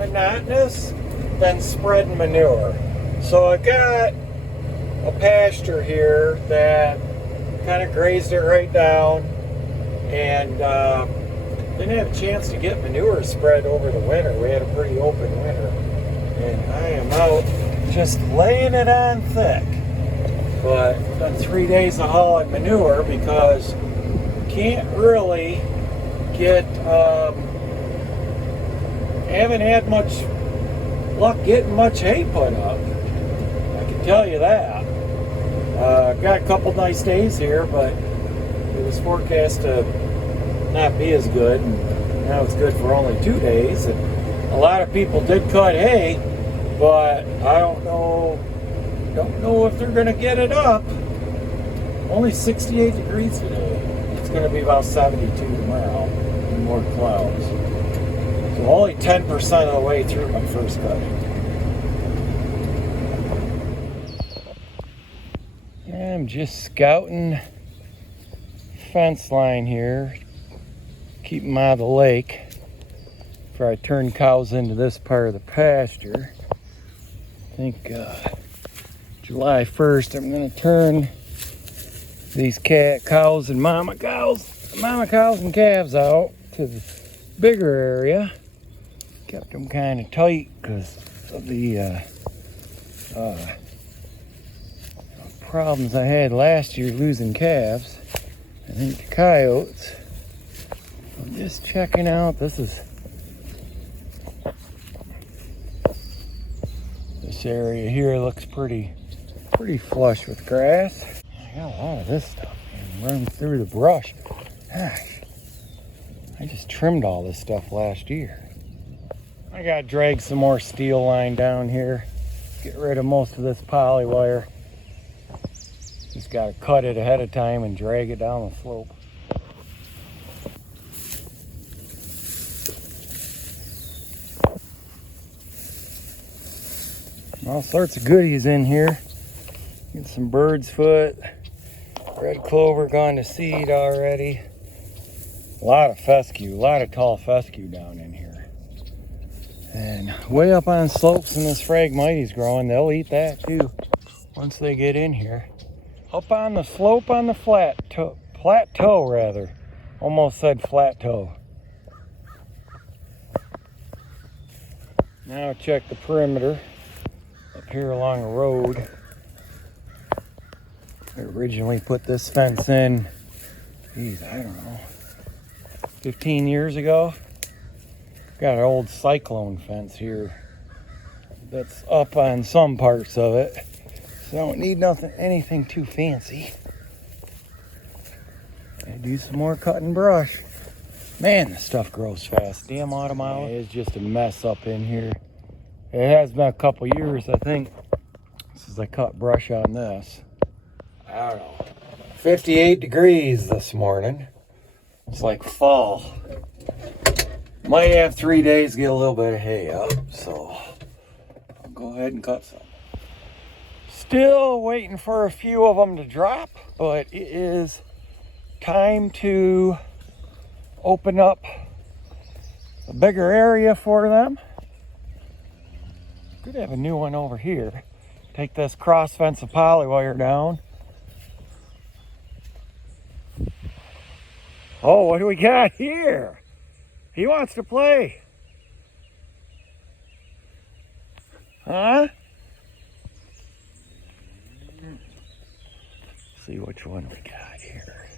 monotonous than spreading manure. So I got a pasture here that kind of grazed it right down, and didn't have a chance to get manure spread over the winter. We had a pretty open winter, and I am out just laying it on thick. But I've done 3 days of hauling manure because can't really get, haven't had much luck getting much hay put up. I can tell you that. Got a couple nice days here, but it was forecast to not be as good. And now it's good for only 2 days. And a lot of people did cut hay, but I don't know if they're going to get it up. Only 68 degrees today. It's going to be about 72 tomorrow and more clouds. So only 10% of the way through my first cutting. I'm just scouting fence line here, keep them out of the lake before I turn cows into this part of the pasture. I think July 1st I'm going to turn these cows and mama cows and calves out to the bigger area. Kept them kind of tight because of the problems I had last year losing calves. I think the coyotes. I'm just checking out. This area here looks pretty flush with grass. I got a lot of this stuff and run through the brush. Gosh, I just trimmed all this stuff last year. I got to drag some more steel line down here. Get rid of most of this poly wire. Just got to cut it ahead of time and drag it down the slope. All sorts of goodies in here. Get some bird's foot, red clover gone to seed already. A lot of fescue, a lot of tall fescue down in here. And way up on slopes in this Phragmites growing, they'll eat that too once they get in here. Up on the slope on the plateau rather. Almost said flat toe. Now check the perimeter up here along the road. I originally put this fence in, geez, I don't know, 15 years ago. Got an old cyclone fence here that's up on some parts of it. So I don't need anything too fancy. I do some more cutting brush. Man, this stuff grows fast. Damn autumn olive. It's just a mess up in here. It has been a couple years, I think, since I cut brush on this. I don't know. 58 degrees this morning. It's like fall. Might have 3 days to get a little bit of hay up, so I'll go ahead and cut some. Still waiting for a few of them to drop, but it is time to open up a bigger area for them. Could have a new one over here. Take this cross fence of poly wire down. Oh, what do we got here? He wants to play. Huh? See which one we got here.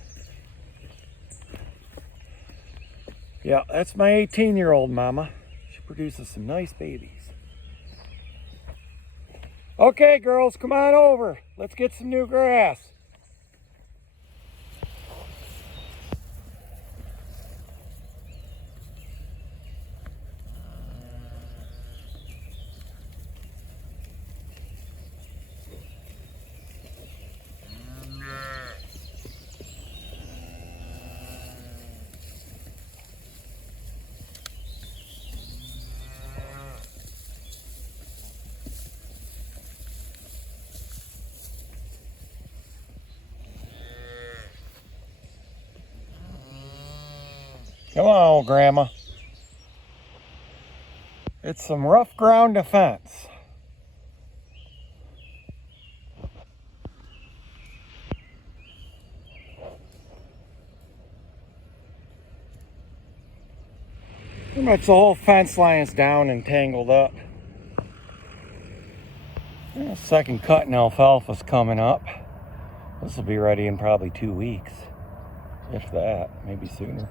Yeah, that's my 18-year-old mama. She produces some nice babies. Okay, girls, come on over. Let's get some new grass. Come on, Grandma. It's some rough ground defense. Pretty much the whole fence line is down and tangled up. Second cut in alfalfa's coming up. This will be ready in probably 2 weeks. If that, maybe sooner.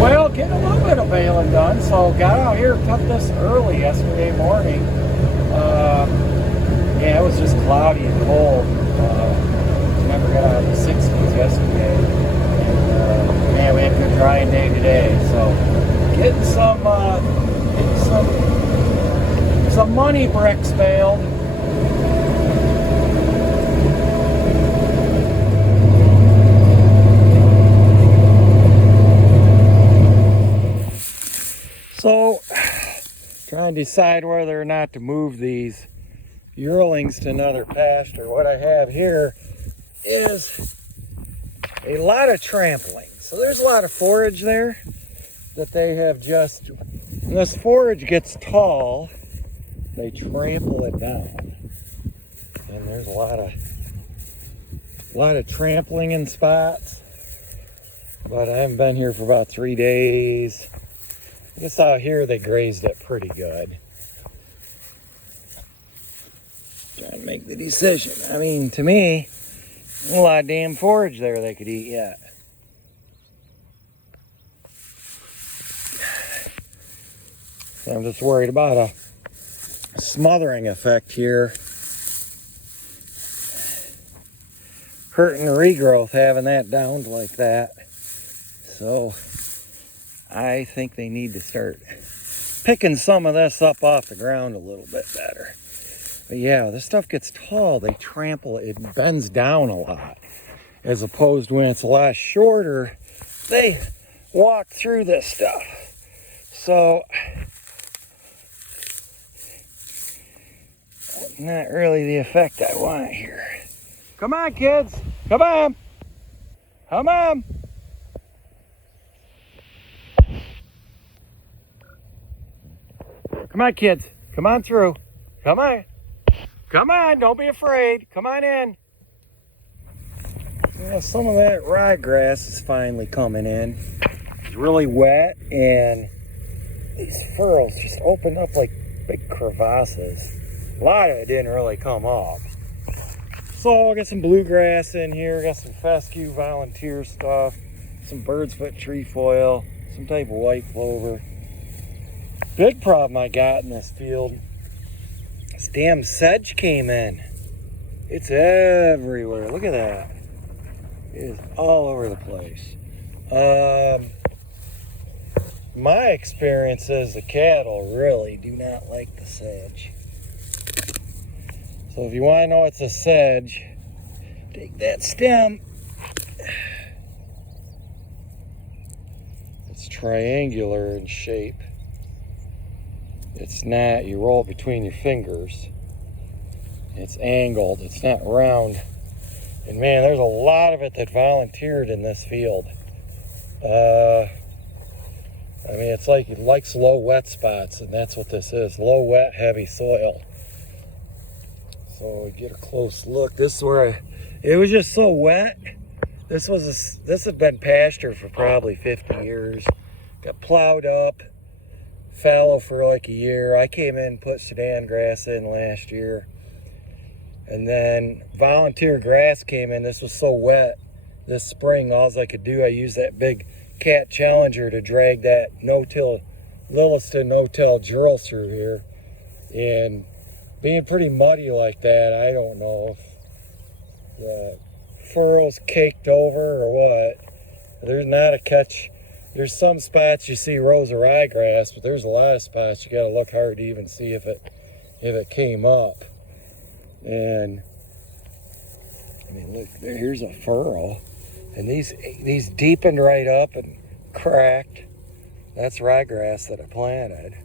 Well, getting a little bit of baling done, so got out here, cut this early yesterday morning. Yeah, it was just cloudy and cold. Never got out of the 60s yesterday. And man, we had a good drying day today. So getting some money bricks baled. So, trying to decide whether or not to move these yearlings to another pasture. What I have here is a lot of trampling. So there's a lot of forage there that they have just, when this forage gets tall, they trample it down. And there's a lot of trampling in spots. But I haven't been here for about 3 days. I guess out here they grazed it pretty good. Trying to make the decision. I mean, to me, a lot of damn forage there they could eat yet. So I'm just worried about a smothering effect here. Hurting the regrowth having that downed like that. So I think they need to start picking some of this up off the ground a little bit better. But yeah, this stuff gets tall, they trample it, it bends down a lot. As opposed to when it's a lot shorter, they walk through this stuff. So, not really the effect I want here. Come on, kids, come on, come on. Come on, kids. Come on through. Come on. Come on. Don't be afraid. Come on in. Yeah, some of that ryegrass is finally coming in. It's really wet, and these furrows just opened up like big crevasses. A lot of it didn't really come off. So I got some bluegrass in here. Got some fescue volunteer stuff. Some bird's foot trefoil. Some type of white clover. Big problem I got in this field, this damn sedge came in. It's everywhere. Look at that. It is all over the place. My experience is the cattle really do not like the sedge. So if you want to know it's a sedge, take that stem. It's triangular in shape. It's not, you roll it between your fingers. It's angled, it's not round. And man, there's a lot of it that volunteered in this field. I mean, it's like it likes low wet spots, and that's what this is. Low wet, heavy soil. So we get a close look. This is where it was just so wet. This had been pastured for probably 50 years. Got plowed up. Fallow for like a year. I came in and put Sudan grass in last year. And then volunteer grass came in. This was so wet this spring. All I could do, I used that big Cat Challenger to drag that no-till, Lilliston no-till drill through here. And being pretty muddy like that, I don't know if the furrow's caked over or what. There's not a catch. There's some spots you see rows of ryegrass, but there's a lot of spots you got to look hard to even see if it came up. And I mean, look, here's a furrow, and these deepened right up and cracked. That's ryegrass that I planted.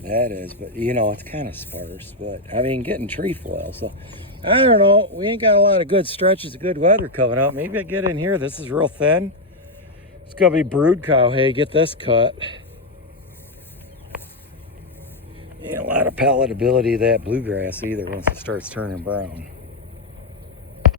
That is, but you know, it's kind of sparse. But I mean, getting trefoil. So I don't know. We ain't got a lot of good stretches of good weather coming up. Maybe I get in here. This is real thin. It's gonna be brood cow hay. Get this cut. Ain't a lot of palatability of that bluegrass either once it starts turning brown.